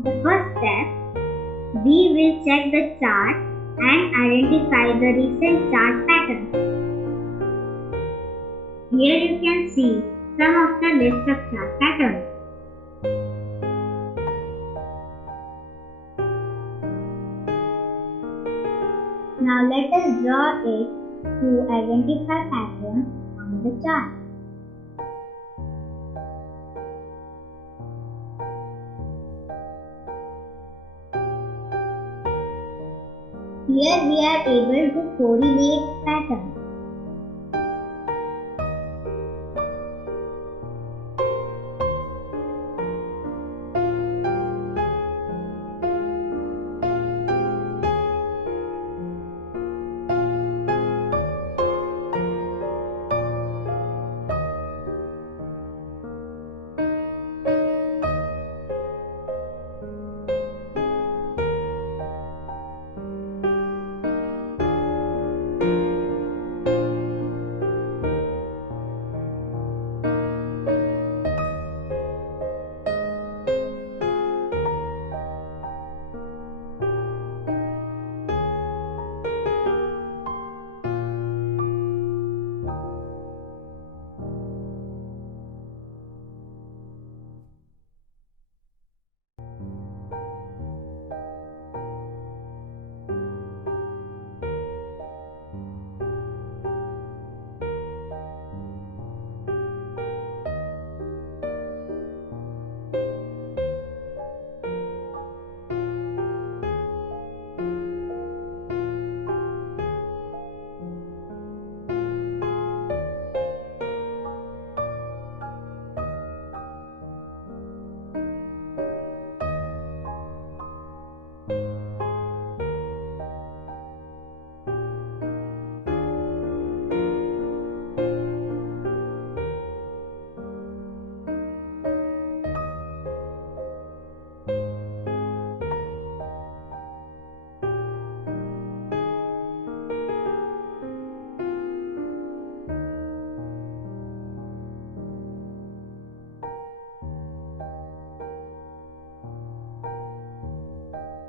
The first step, we will check the chart and identify the recent chart pattern. Here you can see some of the list of chart patterns. Now let us draw it to identify patterns on the chart. Here we are able to correlate patterns.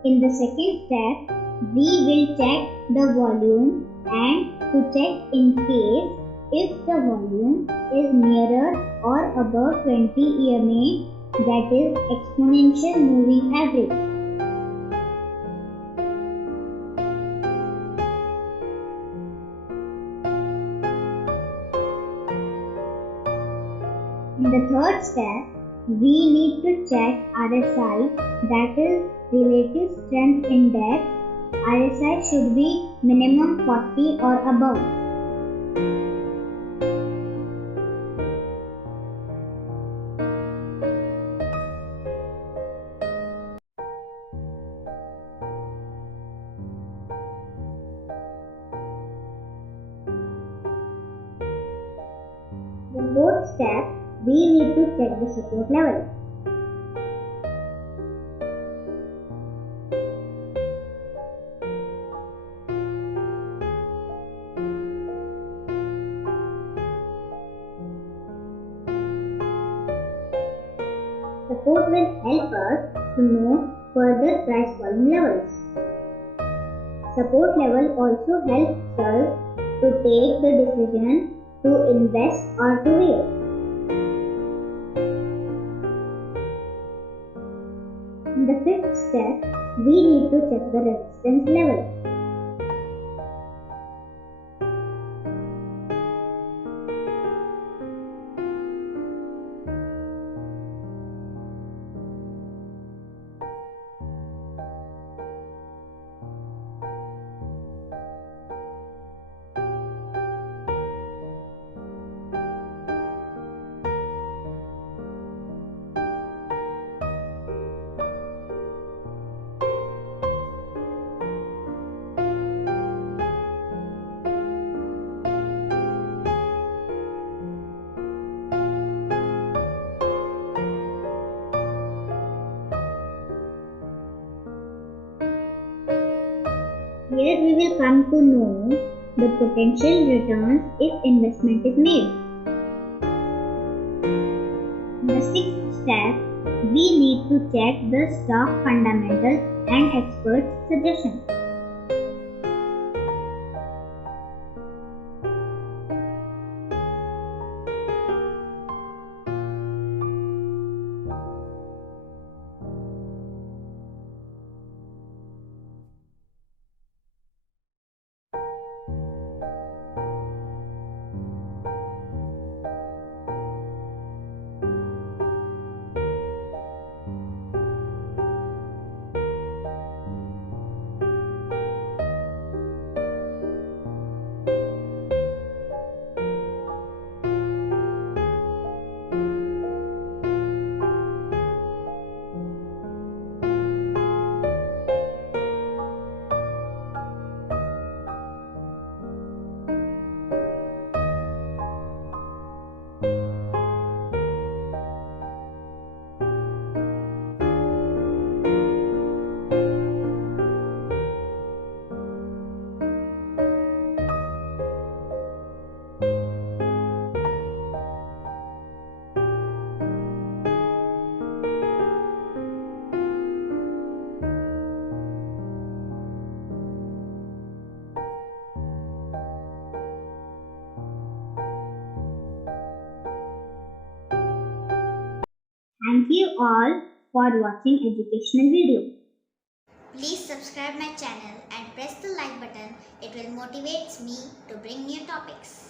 In the second step, we will check the volume and to check in case if the volume is nearer or above 20 EMA, that is exponential moving average. In the third step, we need to check RSI, that is Relative Strength Index. RSI should be minimum 40 or above. The fourth step, we need to check the support level. Support will help us to know further price falling levels. Support level also helps us to take the decision to invest or to wait. In the fifth step, we need to check the resistance level. Here we will come to know the potential returns if investment is made. In the sixth step, we need to check the stock fundamentals and expert suggestions. Thank you all for watching educational video. Please subscribe my channel and press the like button. It will motivate me to bring new topics.